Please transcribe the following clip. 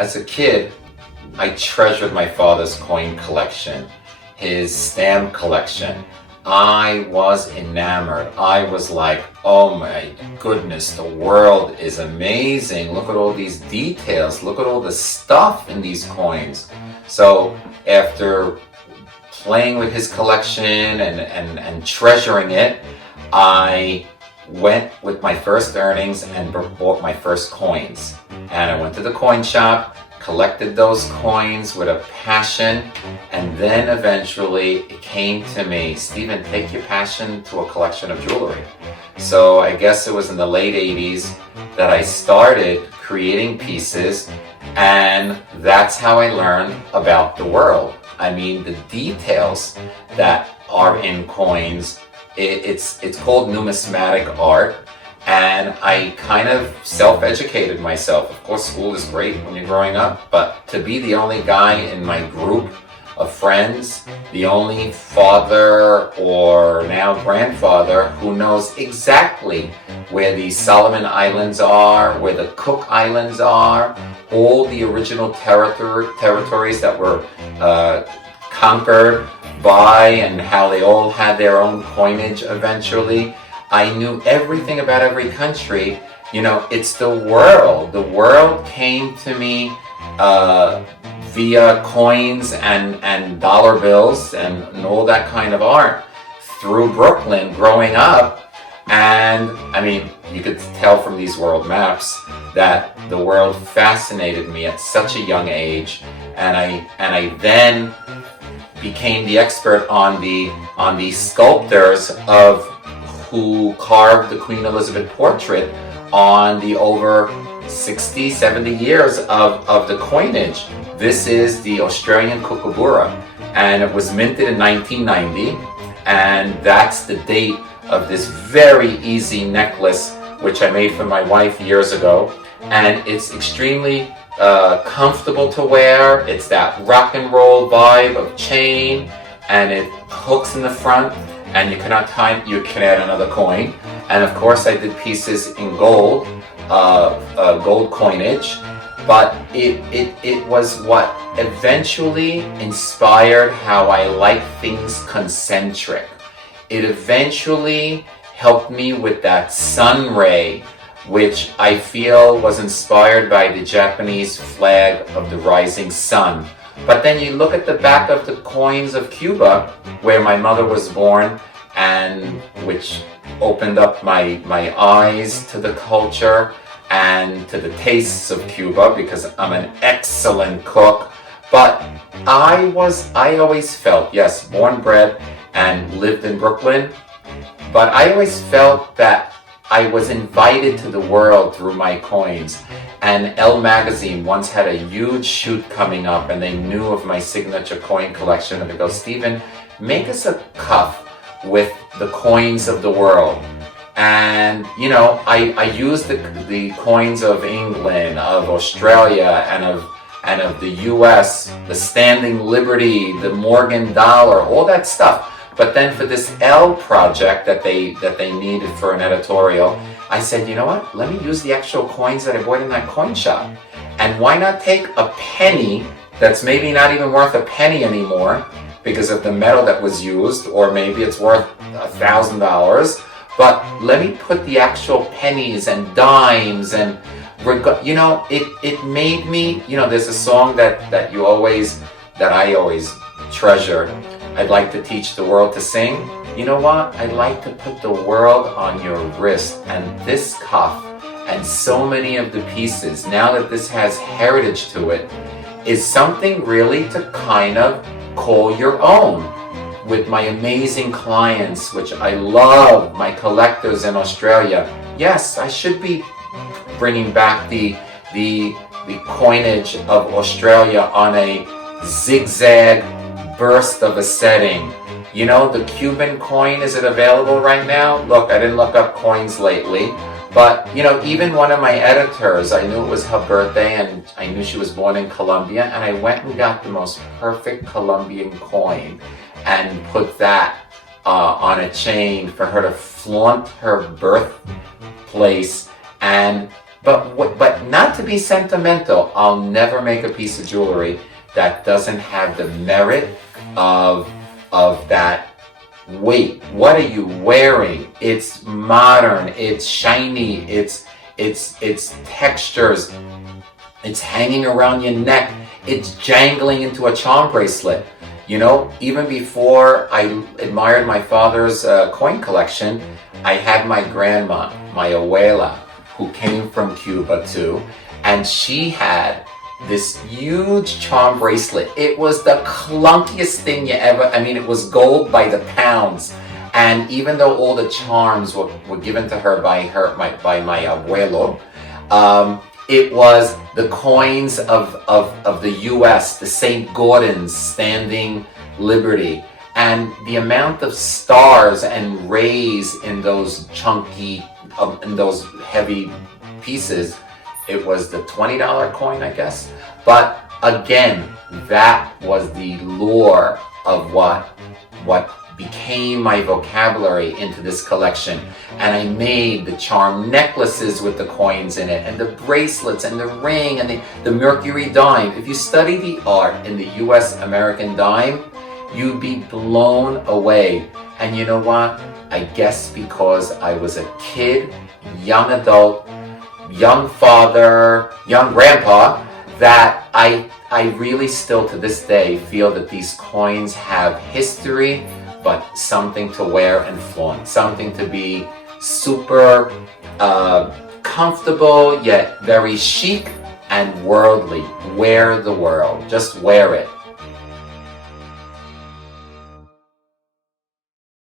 As a kid, I treasured my father's coin collection, his stamp collection. I was enamored. I was like, oh my goodness, the world is amazing. Look at all these details. Look at all the stuff in these coins. So after playing with his collection and treasuring it, I went with my first earnings and bought my first coins. And I went to the coin shop, collected those coins with a passion, and then eventually it came to me, Stephen, take your passion to a collection of jewelry. So I guess it was in the late 80s that I started creating pieces, and that's how I learned about the world. I mean, the details that are in coins, it's called numismatic art. And I kind of self-educated myself. Of course, school is great when you're growing up, but to be the only guy in my group of friends, the only father or now grandfather who knows exactly where the Solomon Islands are, where the Cook Islands are, all the original territories that were conquered by, and how they all had their own coinage eventually. I knew everything about every country. You know, it's the world. The world came to me via coins and dollar bills and all that kind of art through Brooklyn growing up. And I mean, you could tell from these world maps that the world fascinated me at such a young age. And I then became the expert on the sculptors of who carved the Queen Elizabeth portrait on the over 60, 70 years of the coinage. This is the Australian kookaburra, and it was minted in 1990, and that's the date of this very easy necklace which I made for my wife years ago. And it's extremely comfortable to wear. It's that rock and roll vibe of chain, and it hooks in the front, and you cannot tie, you can add another coin. And of course I did pieces in gold, gold coinage, but it was what eventually inspired how I like things concentric. It eventually helped me with that sun ray, which I feel was inspired by the Japanese flag of the rising sun. But then you look at the back of the coins of Cuba, where my mother was born, and which opened up my eyes to the culture and to the tastes of Cuba, because I'm an excellent cook. But I always felt, yes, born, bred, and lived in Brooklyn, but I always felt that I was invited to the world through my coins. And Elle magazine once had a huge shoot coming up, and they knew of my signature coin collection, and they go, Stephen, make us a cuff with the coins of the world. And you know, I used the coins of England, of Australia, and of the US, the Standing Liberty, the Morgan dollar, all that stuff. But then for this Elle project that they needed for an editorial, I said, you know what? Let me use the actual coins that I bought in that coin shop. And why not take a penny that's maybe not even worth a penny anymore because of the metal that was used, or maybe it's worth $1,000, but let me put the actual pennies and dimes, and you know, it made me, you know, there's a song that I always treasure. I'd like to teach the world to sing. You know what? I'd like to put the world on your wrist. And this cuff and so many of the pieces, now that this has heritage to it, is something really to kind of call your own. With my amazing clients, which I love, my collectors in Australia. Yes, I should be bringing back the coinage of Australia on a zigzag burst of a setting. You know, the Cuban coin, is it available right now? Look, I didn't look up coins lately, but you know, even one of my editors, I knew it was her birthday and I knew she was born in Colombia, and I went and got the most perfect Colombian coin and put that on a chain for her to flaunt her birthplace. And But not to be sentimental, I'll never make a piece of jewelry that doesn't have the merit of that weight. What are you wearing? It's modern, it's shiny, it's textures, it's hanging around your neck, it's jangling into a charm bracelet. You know, even before I admired my father's coin collection, I had my grandma, my abuela, who came from Cuba too, and she had this huge charm bracelet. It was the clunkiest thing you ever, I mean, it was gold by the pounds. And even though all the charms were given to her by my abuelo, it was the coins of the US, the St. Gordon's, Standing Liberty, and the amount of stars and rays in those chunky, in those heavy pieces. It was the $20 coin, I guess. But again, that was the lure of what became my vocabulary into this collection. And I made the charm necklaces with the coins in it, and the bracelets, and the ring, and the mercury dime. If you study the art in the US American dime, you'd be blown away. And you know what? I guess because I was a kid, young adult, young father, young grandpa, that I really still to this day feel that these coins have history, but something to wear and flaunt, something to be super comfortable, yet very chic and worldly. Wear the world, just wear it.